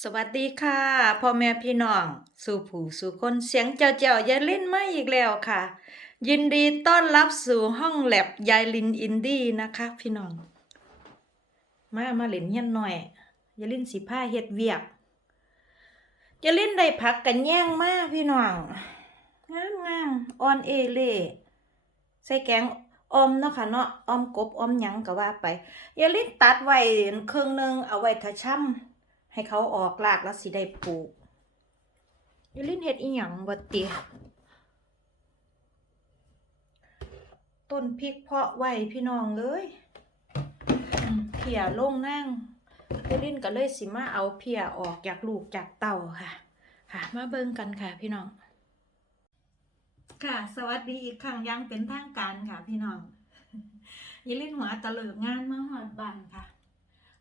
สวัสดีค่ะพ่อแม่พี่น้องสู่ผู้สู่คนเสียงเจ้าเจ้าๆยายลินมาอีกแล้วค่ะ ยินดีต้อนรับสู่ห้องแลบยายลินอินดี้นะคะ พี่น้อง มามาเล่นเฮียนหน่อยยายลินสิผ้าเฮ็ดเวียกยายลินได้ผักกันแย่งมากพี่น้องงามงามออนเอเล่ใส่แกงอมเนาะค่ะเนาะอมกบอมหยังก็ว่าไปยายลินตัดไว้ครึ่งหนึงเอาไว้ทะช่ำ ให้เขาออกรากแล้วสิได้ปลูกยูลินเฮ็ดอีหยังบ่เตียต้นพริกเพาะไว้พี่น้องเอ้ยเพียลงนั่งยูลินก็เลยสิมาเอาเพียออกจากลูกจากเต่าค่ะ ค่ะ มาเบิ่งกันค่ะพี่น้อง ค่ะ สวัสดีอีกครั้งยังเป็นทางการค่ะพี่น้องยิลินหัวตะเลิกงานมาหอดบ้านค่ะ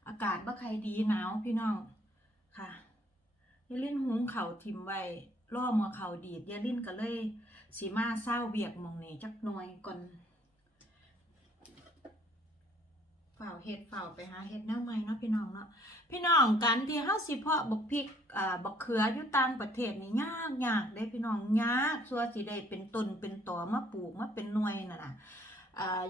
อากาศบ่ใครดีหนาวพี่น้อง ค่ะยายลินหุงเขาวทิมไว้ล่อมือเขาวดีดยายลินก็เลยสีมาเศร้าเบียกมองนี้จักหน่อยก่อนฝ่าวเฮ็ดฝ่าวไปหาเฮ็ดแนวใหม่เนาะพี่น้องเนาะพี่น้องกันที่เฮาสิเพาะบักพริกอ่าบักเขืออยู่ต่างประเทศนี่ยากยากเด้พี่น้องยากสัวสิได้เป็นต้นเป็นตอมาปลูกมาเป็นหน่วยน่ะนะ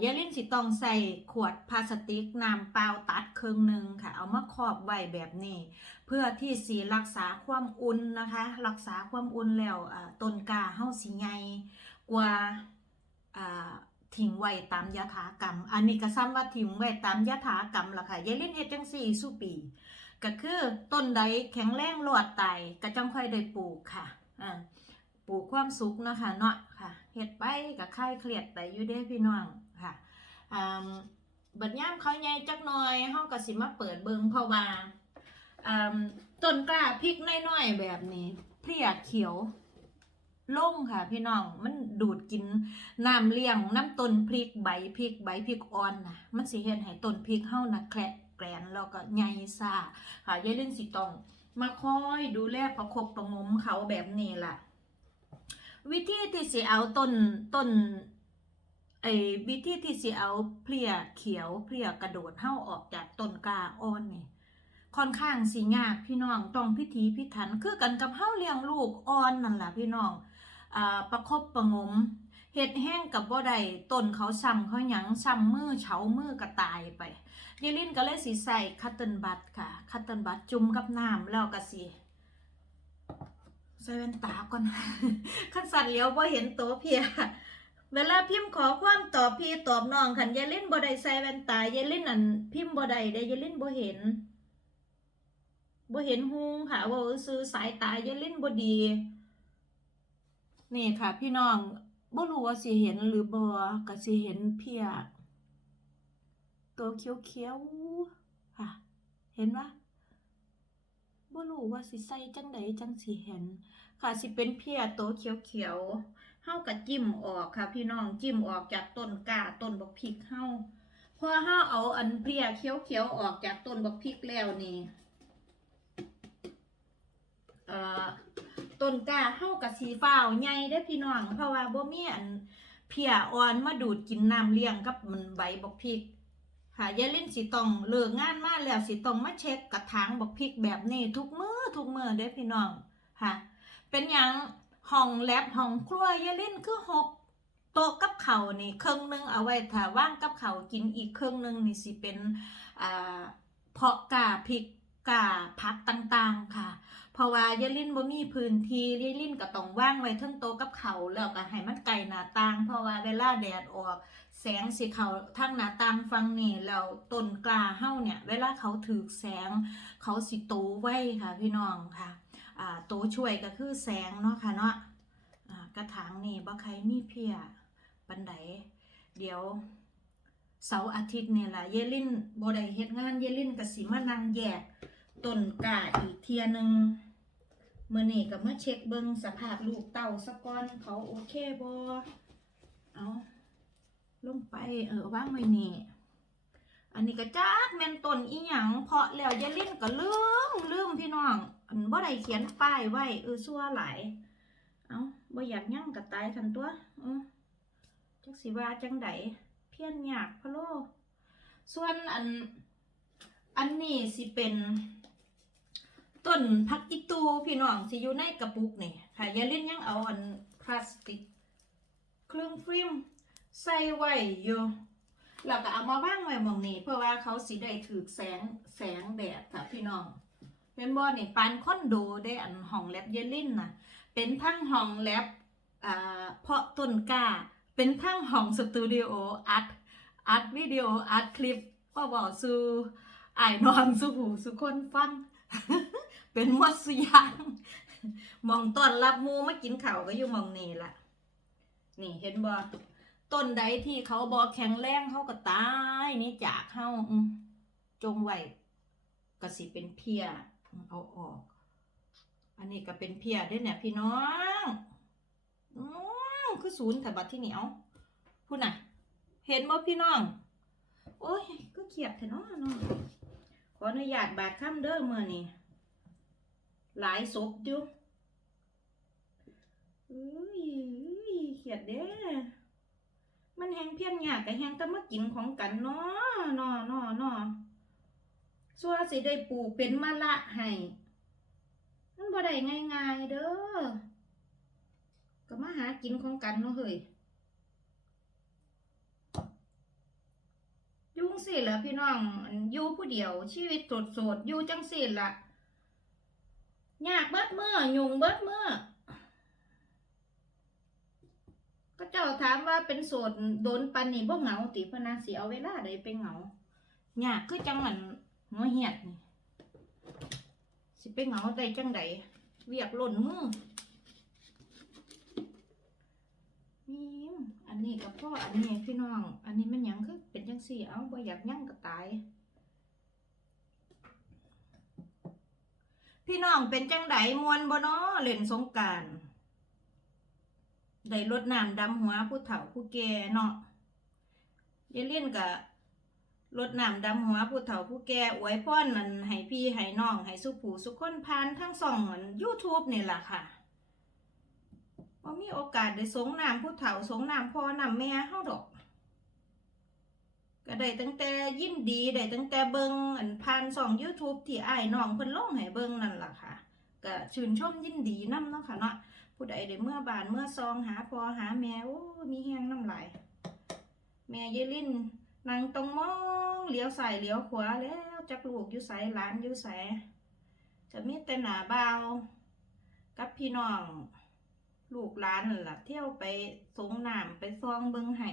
ยาลินสิต้องใส่ขวดพลาสติกน้ำเปล่าตัดครึ่งหนึ่งค่ะ เอามาครอบไว้แบบนี้ เพื่อที่สีรักษาความอุ่นนะคะ รักษาความอุ่นแล้วต้นกาเฮาสิใหญ่กว่าอ่าทิ้งไว้ตามยถากรรม อันนี้ก็ซ้ำว่าทิ้งไว้ตามยถากรรมล่ะค่ะยายลินเฮ็ดจังซี่สู่ปี ก็คือต้นใดแข็งแรงรอดตายก็จังค่อยได้ปลูกค่ะอ่า ลูกความสุขเนาะค่ะเนาะค่ะเฮ็ดไปกับคลายเครียดไปอยู่เด้พี่น้องค่ะอ่าบัดยามเขาใหญ่จักหน่อยเฮาก็สิมาเปิดเบิ่งเพราะว่าอ่าต้นกล้าพริกน้อยๆแบบนี้เพลียเขียวลงค่ะพี่น้องมันดูดกินน้ำเลี้ยงน้ำต้นพริกใบพริกใบพริกอ่อนน่ะมันสิเฮ็ดให้ต้นพริกเฮาน่ะแคละแกลนแล้วก็ใหญ่ซ่าค่ะยายเล่นสิต้อง มาคอยดูแลประคบประหงมเขาแบบนี้ล่ะ วิธีที่สิเอาต้นต้นไอ้วิธีที่สิเอาเพลียเขียวเพลียกระโดดเห่าออกจากต้นกาอ่อนนี่ค่อนข้างสิยากพี่น้องต้องพิธีพิถันคือกันกับเฮาเลี้ยงลูกอ่อนนั่นแหละพี่น้องอ่าประคบประงมเห็ดแห้งกับบ่ได้ต้นเขาซ้ำเขาหยังซ้ำมือเฉามือกระตายไปยายลินก็เลยสิใส่คัตเติลบัตค่ะ คัตเติลบัตจุ่มกับน้ำแล้วก็สิ ใส่แว่นตาก่อนขันสันเลี้ยวบ่เห็นตัวเพีย เวลาพิมพ์ขอความตอบพี่ตอบน้องขันยายลินบ่ได้ใส่แว่นตายายลินอัน พิมพ์บ่ได้เด้ยายลินบ่เห็นบ่เห็นหุงค่ะว่าซื้อสายตายายลินบ่ดี นี่ค่ะ พี่น้องบ่รู้ว่าสิเห็นหรือบ่ก็สิเห็นเพียตัวเขียวๆค่ะ เห็นปะ บ่รู้ว่าสิใส่จังใดจังสิเห็น ค่ะสิเป็นเพียโตเขียวๆเฮาก็จิ้มออกค่ะ พี่น้องจิ้มออกจากต้นกล้าต้นบักพริกเฮาพอเฮาเอาอันเพียเขียวๆออกจากต้นบักพริกแล้วนี่เอ่อต้นกล้าเฮาก็สีฟ้าวใหญ่เด้พี่น้องเพราะว่าบ่มีอันเพียอ่อนมาดูดกินน้ำเลี้ยงกับมันใบบักพริก ค่ะยายลินสิต้องเลิกงานมาแล้วสิต้องมาเช็คกระถางบักพริกแบบนี้ทุกมือทุกมือเด้พี่น้องค่ะเป็นอย่างห้องแลบห้องครัวยายลินคือหกโต๊ะกับเขานี่เครื่องหนึงเอาไว้ถ้าว่างกับเขากินอีกเครื่องหนึงนี่สิเป็นอ่าเพาะกาพริก กาพักต่างๆค่ะ เพราะว่ายายลินบ่มีพื้นที่ยายลินก็ต้องว่างไว้ทั้งโต๊ะกับเขาแล้วก็ให้มันไกลหน้าต่าง เพราะว่าเวลาแดดออกแสงสิเขาทางหน้าต่างฟังนี่แล้วต้นกล้าเฮาเนี่ย เวลาเขาถือแสง เขาสิโตไว้ค่ะ พี่น้องค่ะอ่าโตช่วยก็คือแสงเนาะค่ะเนาะอ่ากระถางนี่บ่ใครมีเพียปันไดเดี๋ยวเสาร์อาทิตย์นี่ล่ะเยลินบ่ได้เฮ็ดงานเยลินก็สิมานั่งแยก ต้นกาอีกเทียหนึงเมื้อนี้ก็มาเช็คเบิ่งสภาพลูกเต้าซะก่อนเขาโอเคบ่เอาลงไปเออว่างไว้นี่ อันนี้ก็จักแม่นต้นอีหยังเพาะแล้วอยาลิ้นก็ลืมลืมพี่น้อง อันบ่ได้เขียนป้ายไว้เออซัวหลายเอาบ่อยากยั่งกับตายทันตัวเออจักสิว่าจังไดเพี้ยนยากพะโลส่วนอันอันนี้สิเป็น ต้นพักอีตูพี่น้องสิอยู่ในกระปุกนี่ค่ะอย่าเล่นยังเอาอันพลาสติก เครื่องฟิล์มใส่ไว้อยู่แล้วก็เอามาว่างไว้หมองนี้ เพื่อว่าเขาสิได้ถือแสงแสงแดดค่ะพี่น้องเป็นบ่นี่ปานคอนโดได้อันห้องแลบเยลลินน่ะเป็นทั้งห้องแลบอ่าเพาะต้นกล้า เป็นทั้งห้องสตูดิโออัดอัดวิดีโออัดคลิปก็บอกสู่อ้ายนอนสู่หูสู่คนฟัง เป็นมดสุยางมองต้อนรับมูมากินเข้าก็อยู่มองนี้ล่ะนี่เห็นบ่ต้นใดที่เขาบอแข็งแรงเขาก็ตายนี่จากเฮาจงไว้ก็สิเป็นเพียเอาออก อันนี้ก็เป็นเพียด้วยเนี่ยพี่น้องอือคือศูนย์แต่บัดที่เหนียวพูดหน่ะเห็นบ่พี่น้อง โอ้ยก็เขียดแท้เนาะเนาะขออนุญาตบาดค่ำเด้อมื้อนี้ หลายศพอยู่อุ้ยอุ้ยเขียดเด้มันแหงเพี้ยนยากกับแหงก็มากินของกันเนาะเนาะเนาะเนาะสัวสิได้ปลูกเป็นมะละให้มันบ่ได้ง่ายๆเด้อก็มาหากินของกันเนาะเฮ้ยยุ่งสิล่ะพี่น้องอยู่ผู้เดียวชีวิตโสดสดๆอยู่จังสิล่ะ ยากเบิดเมื่อยุงเบิดเมื่อก็เจ้าถามว่าเป็นโสดโดนปันนี่บ่เหงาติพนาสิเอาเวลาใดไปเหงายากคือจังมันหัวเหียดนี่สิไปเหงาได้จังใดเวียกล้นมือนี่อันนี้กับพ่ออันนี้พี่น้อง อันนี้มันยังคือเป็นจังสี่เอาบ่อยากยั่งก็ตาย พี่น้องเป็นจังไดมวนบ่น้อเล่นสงการได้รดน้ำดำหัวผู้เฒ่าผู้แก่เนาะยายเล่นกับรดน้ำดำหัวผู้เฒ่าผู้แก่อวยพรนั่นให้พี่ให้น้องให้สุผู้สุคนผ่านทั้งสองอัน YouTube นี่ล่ะค่ะบ่ามีโอกาสได้สงน้ำผู้เฒ่าสงน้ำพ่อน้ำแม่เฮาดอก ก็ได้ตั้งแต่ยินดีได้ตั้งแต่เบิงอันผ่านช่อง YouTube ที่อ้ายน้องเพิ่นลงให้เบิงนั่นล่ะค่ะก็ชื่นชมยินดีนํเนาะค่ะเนาะผู้ใดได้เมื่อบานเมื่อซองหาพอหาแม่โอ้มีแฮงน้ำลายแม่ยายลินนั่งตรงมองเลี้ยวซ้ายเลี้ยวขวาแล้วจักลูกอยู่ไสหลานอยู่ไสจะมีแต่หน้าบ่ากับพี่น้อง ลูกหลานนั่นล่ะ เที่ยวไปสงน้ำไปซองเบิงให้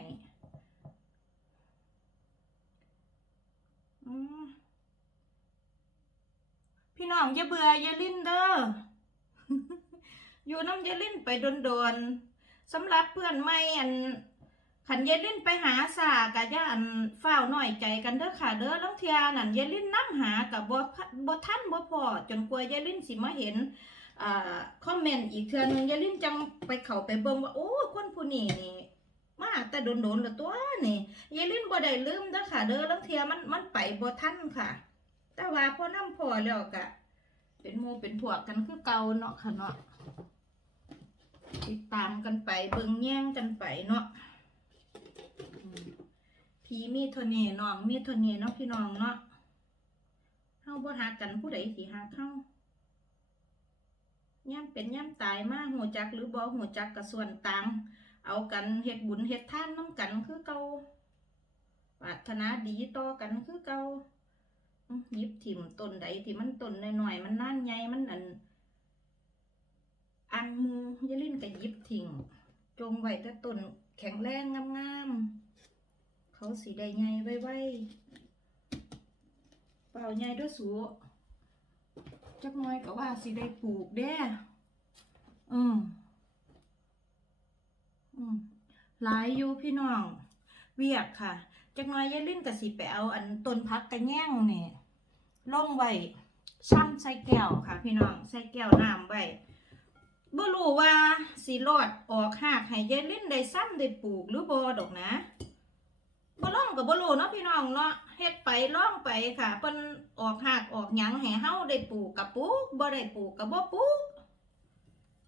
อืม พี่น้องอย่าเบื่ออย่าลิ้นเด้อ อยู่น้ำอย่าลิ้นไปโดนๆสำหรับเพื่อนไม่อันขันอยาลินไปหาสากะย่าอันเฝ้าวหน่อยใจกันเด้อค่ะเด้อลังเทียนั่นอยาลินน้ำหากับบ่บ่ทันบ่พอจนกว่าอยาลินสิมาเห็นอ่าคอมเมนต์อีกเทื่อนึงอยาลินจังไปเข้าไปเบิ่งว่าโอ้คนผู้นี้นี่ มาแต่โดนๆและตัวนี่ยายลินบ่ได้ลืมเด้อค่ะ เด้อลังเทียมันมันไปบ่ทันค่ะ แต่ว่าพอนำพอแล้วก็เป็นหมู่เป็นพวกกันคือเก่าเนาะค่ะเนาะติดตามกันไปเบิ่งแย่งกันไปเนาะพี่มีเท่านี้น้องมีเท่านี้เนาะพี่น้องเนาะเฮาบ่ฮักกันผู้ใดสิฮักเฮาย่ํเป็นย่ํตายมากหูจักหรือบ่หูจักก็ส่วนต่าง เอากันเฮ็ดบุญเฮ็ดทานน้ำกันคือเก่าปรารถนาดีต่อกันคือเก่ายิบถิ่มต้นใดที่มันต้นหน้อยๆมันน่านใหญ่มันอัน อันมูอยลิ้นก็หยิบทิ้งจงไว้แต่ต้นแข็งแรงงามๆเขาสีได้ใหญ่ไว้ๆเปล่าใหญ่ด้วยสูจักน้อยก็ว่าสิได้ปลูกเด้ออืม หลายอยู่พี่น้อง เวียกค่ะ จักน้อยยายลิ้นก็สิไปเอาอันต้นพักกระแง่งนี่ลงไว้ช่ำใส่แก้วค่ะ พี่น้องใส่แก้วน้ำไว้บ่รู้ว่าสิรอดออกหากให้ยายลิ้นได้ซ้ำได้ปลูกหรือบ่ดอกนะบ่ล่องก็บ่รู้เนาะพี่น้องเนาะเฮ็ดไปล่องไปค่ะเพิ่นออกหากออกหยังให้เฮาได้ปลูกก็ปลูกบ่ได้ปลูกก็บ่ปลูก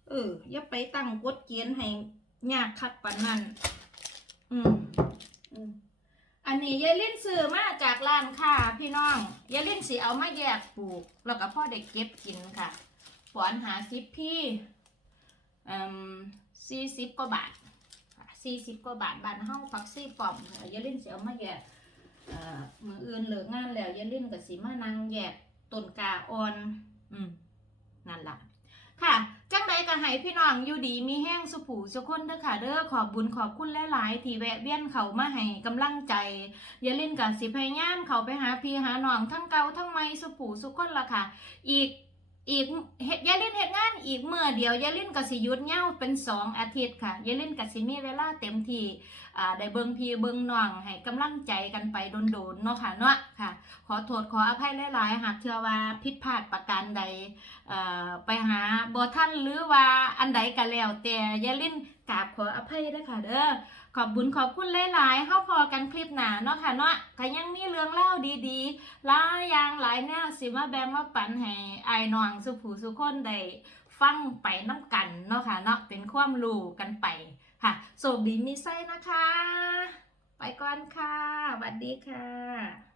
เอออย่าไปตั้งกฎเกณฑ์ให้ ยากคักปานนั้นอืมอันอันนี้ยายลิ้นซื้อมาจากร้านค้าพี่น้องยายลิ้นสิเอามาแยกปลูก แล้วก็พ่อเด็กเก็บกินค่ะฝอนหาซิปพี่สี่สิบกว่าบาทสี่สิบกว่าบาทบานเฮาผักซี่ปอมยายลิ้นสิเอามาแยกเอ่อมืออื่นเหลิกงานแล้วยายลิ้นก็สิมานั่งแยกต้นกาอ่อน อืมนั่นแหละ ค่ะ จังใดก็ให้พี่น้องอยู่ดีมีแห้งสุผูสุคนเด้อค่ะ เด้อขอบบุญขอบคุณหลายๆที่แวะเวียนเขามาให้กำลังใจ อย่าลืมกับสิพยายามเขาไปหาพี่หาน้องทั้งเก่าทั้งใหม่สุผูสุคนละค่ะ อีก อีกเฮ็ดย่าเล่นเฮ็ดงานอีกเมื่อเดียวย่าเล่นกับสิหยุดเหย้าเป็นสองอาทิตย์ค่ะย่าเล่นกับสิมีเวลาเต็มที่อ่าได้เบิ่งพี่เบิ่งน้องให้กำลังใจกันไปโดนๆเนาะค่ะเนาะค่ะ ขอโทษขออภัยหลายๆหากเชื่อว่าผิดพลาดประการใดเอ่อไปหาบอท่านหรือว่าอันใดก็แล้วแต่ย่าลิ้นกราบขออภัยด้วยค่ะเด้อ ขอบบุญขอบคุณหลายๆเฮาพอกันคลิปหนาเนาะค่ะเนาะก็ยังมีเรื่องเล่าดีๆหลายอย่างหลายแนวสิมาแบ่งมาปันให้อายน้องสุผู้สุคนได้ฟังไปน้ำกันเนาะค่ะเนาะเป็นความรู้กันไปค่ะโชคดีมีไส้นะคะ ไปก่อนค่ะสวัสดีค่ะ